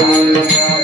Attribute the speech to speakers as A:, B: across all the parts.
A: Música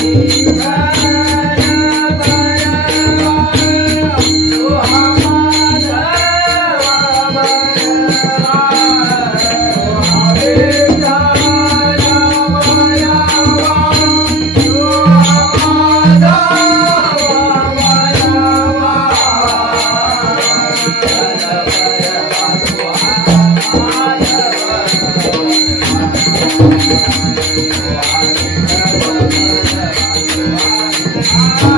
A: Thank